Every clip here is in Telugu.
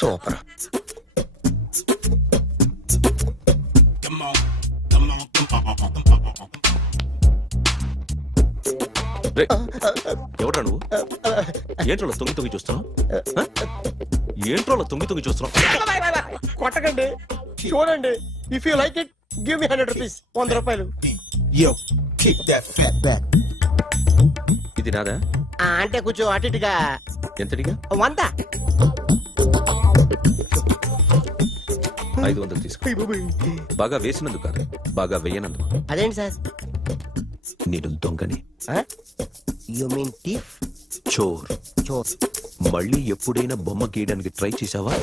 సూపర్. ఎవడ్రా నువ్వు? ఏంట్రోలో తొంగి తొంగి చూస్తున్నావు? ఏంట్రోలో తొంగి తొంగి చూస్తున్నావు? కొట్టకండి, చూడండి. If you like it give me 100 rupees. 100 రూపాయలు. ఇది నాదా? అంటే కొంచెం అటు ఇటుగా. ఎంతడిగా? 100. 500 తీసుకో. బాగా వేసినందుకు కాదు, బాగా వేయనందుకు. అదేంటి సార్? నేను దొంగని. You mean thief? చోర్. చోర్. మళ్ళీ ఎప్పుడైనా బొమ్మ గీయడానికి ట్రై చేసావా?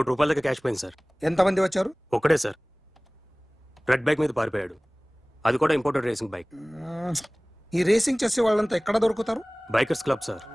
₹1 కోటి క్యాష్ పోయింది సార్. ఎంతమంది వచ్చారు? ఒక్కడే సార్. రెడ్ బైక్ మీద పారిపోయాడు. అది కూడా ఇంపోర్టెడ్ రేసింగ్ బైక్. ఈ రేసింగ్ చేసే వాళ్ళంతా ఎక్కడ దొరుకుతారు? Bikers club sir.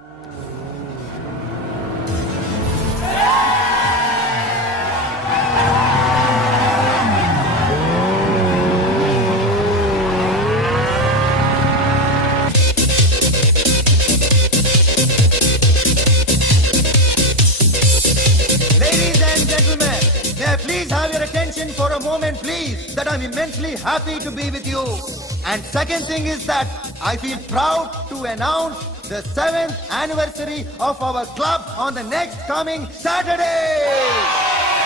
Please have your attention for a moment, please, that I'm immensely happy to be with you. And second thing is that I feel proud to announce the 7th anniversary of our club on the next coming Saturday.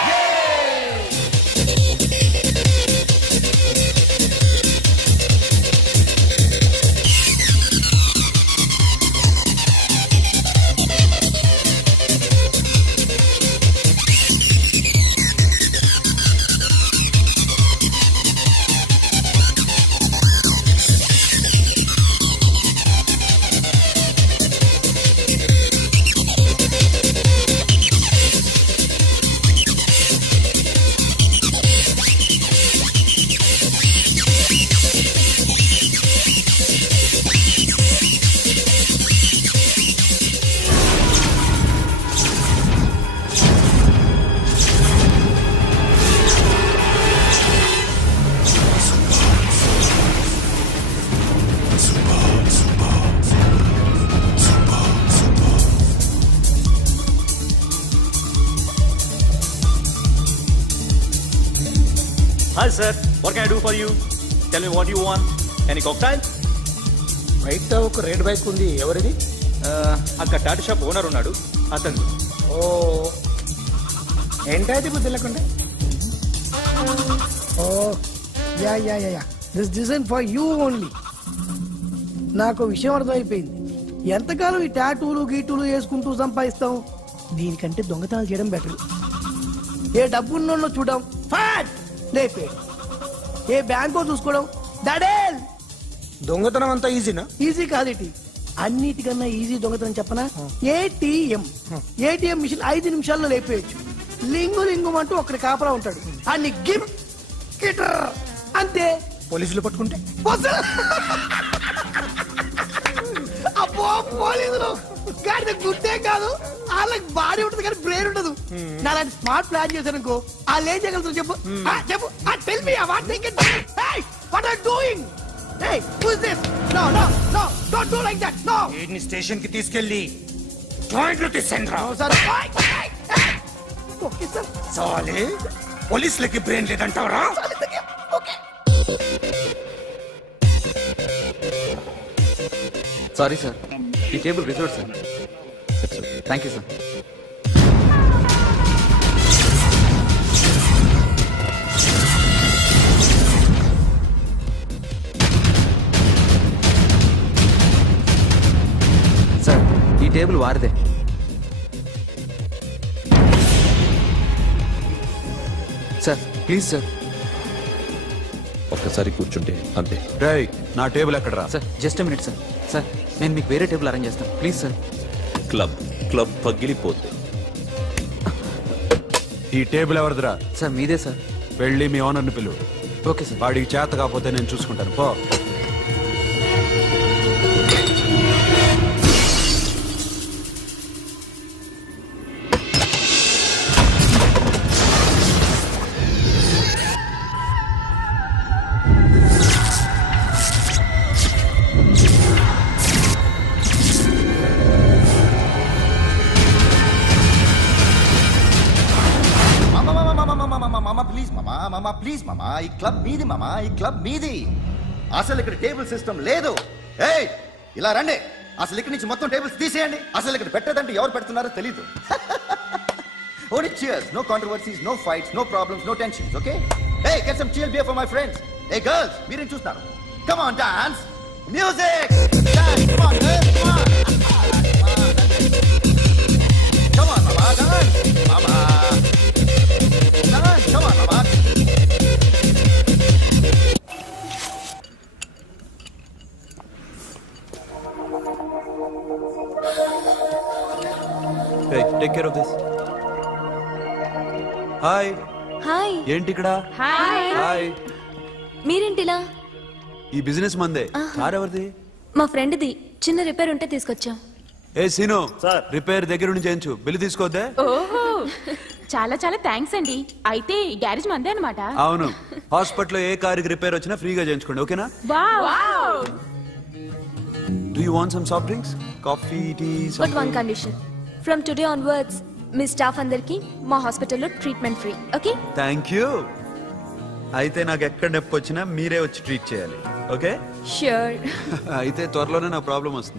Yay! Hi sir, what can I do for you? Tell me what you want. Any cocktail? బయట ఒక రెడ్ బైక్ ఉంది, ఎవరిది? అక్కడ టాటా షాప్ ఓనర్ ఉన్నాడు, అతను. ఓ ఏంటది బుద్ధి లేకుండా? Oh yeah yeah yeah yeah this design for you only. నాకు విషయం అర్థమైపోయింది. ఎంతకాలం ఈ టాటూలు గీటూలు వేసుకుంటూ సంపాదిస్తాం? దీనికంటే దొంగతనాలు చేయడం బెటర్. ఏ డబ్బున్నోళ్ళు చూడడం ఫాట్ లేపే, ఏ బ్యాంకో చూసుకోవడం దడేల్. దొంగతనం అంతా ఈజీనా? ఈజీ కాదేటి, అన్నిటికన్నా ఈజీ దొంగతనం చెప్పనా? ఏటీఎం. ఏటీఎం మిషన్ 5 నిమిషాల్లో లేపేయచ్చు. లింగు లింగు అంటూ ఒకటి కాపలా ఉంటాడు, అన్ని గిమ్ గిటర్ అంతే. పోలీసులు పట్టుకుంటే అబ్బో పోలీసులు గాడి గుట్టే కాదు, వాళ్ళకి బాడీ ఉంటుంది కానీ బ్రెయిన్ ఉండదు. నాలాంటి స్మార్ట్ ప్లాన్ చేశానుకో వాళ్ళు ఏం చేయగలుగుతారు చెప్పు? చెప్పు, tell me what they can do. Hey what are doing? Hey who is this? No no no don't do like that. No, వీడిని స్టేషన్ కి తీసుకెళ్ళి జాయింట్లు తీసేంద్రా. Sir okay sir. సాలే పోలీసులకి బ్రెయిన్ లేదంటావరా? ఓకే సారీ సార్, ఈ table reserve sir. Thank you sir. ఈ టేబుల్ వారిదే. Sir please sir. ఒక్కసారి కూర్చుంటే అంతే. రేయ్, నా టేబుల్ ఎక్కడరా? Sir just minute sir. Sir నేను మీకు వేరే టేబుల్ అరేంజ్ చేస్తాను ప్లీజ్ సార్. క్లబ్ పగిలిపోతే ఈ టేబుల్ ఎవరిదిరా? సార్ మీదే సార్. వెళ్ళి మీ ఓనర్ని పిలువు. Okay sir. వాడికి చేత కాకపోతే నేను చూసుకుంటాను. పో. ప్లీజ్ మామా, ఈ క్లబ్ మీది మామా, ఈ క్లబ్ మీది. అసలు ఇక్కడ టేబుల్ సిస్టమ్ లేదు. ఏయ్ ఇలా రండి. అసలు ఇక్కడ నుంచి మొత్తం టేబుల్స్ తీసేయండి. అసలు ఇక్కడ పెట్టదంటే ఎవరు పెడుతున్నారో తెలీదు. Only cheers, no controversies, no fights, no problems, no tensions, okay? Hey, get some chill beer for my friends. Hey girls, మీరేం చూస్తున్నారు? Come on, dance. Music. Dance, come on, girls, come on. Come on, mama, dance. Mama. Dance, come on, mama. Hey, take care of this. Hi. Hi. ఏంటి ఇక్కడ? హాయ్. మీరేంటిలా? ఈ బిజినెస్ మందే. కార్ ఎవరిది? మా ఫ్రెండ్ది. చిన్న రిపేర్ ఉంటే తీసుకొచ్చా. ఏ సీను, రిపేర్ దగ్గర నుంచి చేయించు. బిల్లు తీసుకోవద్దే? ఓహో, చాలా చాలా థ్యాంక్స్ అండి. అయితే ఈ గ్యారేజ్ మందే అన్నమాట. అవును. హాస్పిటల్లో ఏ కారుకి రిపేర్ వచ్చినా ఫ్రీగా చేయించుకోండి, ఓకేనా? Wow. Do you want some soft drinks? Coffee, tea, something? But one condition. From today onwards, me staff అందరికి మా హాస్పిటల్లో treatment free. Okay? Thank you. అయితే నాకు ఎక్కడ నొప్పి వచ్చినా మీరే వచ్చి ట్రీట్ చేయాలి, ఓకే? ష్యూర్. అయితే త్వరలోనే నా ప్రాబ్లం వస్తుంది.